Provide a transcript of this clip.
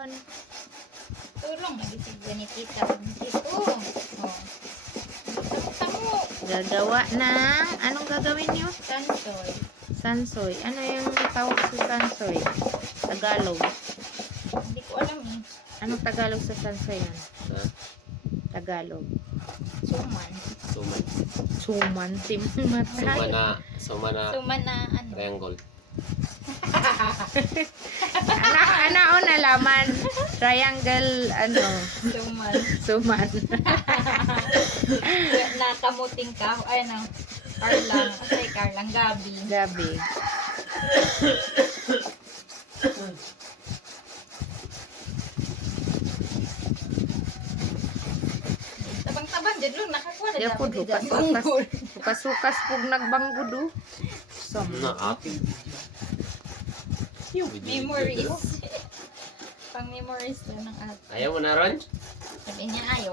Tulong, nagisig ba ni tita? Ito. Oh. Tamo. Gagawa ng, anong gagawin niyo? Sansoy. Sansoy. Ano yung tawag sa sansoy? Tagalog. Hindi ko alam eh. Anong Tagalog sa sansoy yan? Ha? Tagalog. Suman. Suman. Suman. Timata. Suman na Suman na ano? triangle. Ano o nalaman? Triangle, ano? Suman. Suman. Nakamuting ka. Ay, ano? Carlang. Ay, Carlang. Gabi. Gabi. Tabang-tabang dyan lang. Nakakuha na Diya po, dyan dyan. sukas-sukas pug nagbanggudo. Na akin. Memories. Pang memories na ng ate. Ayaw mo na ron? Sabi niya ayaw.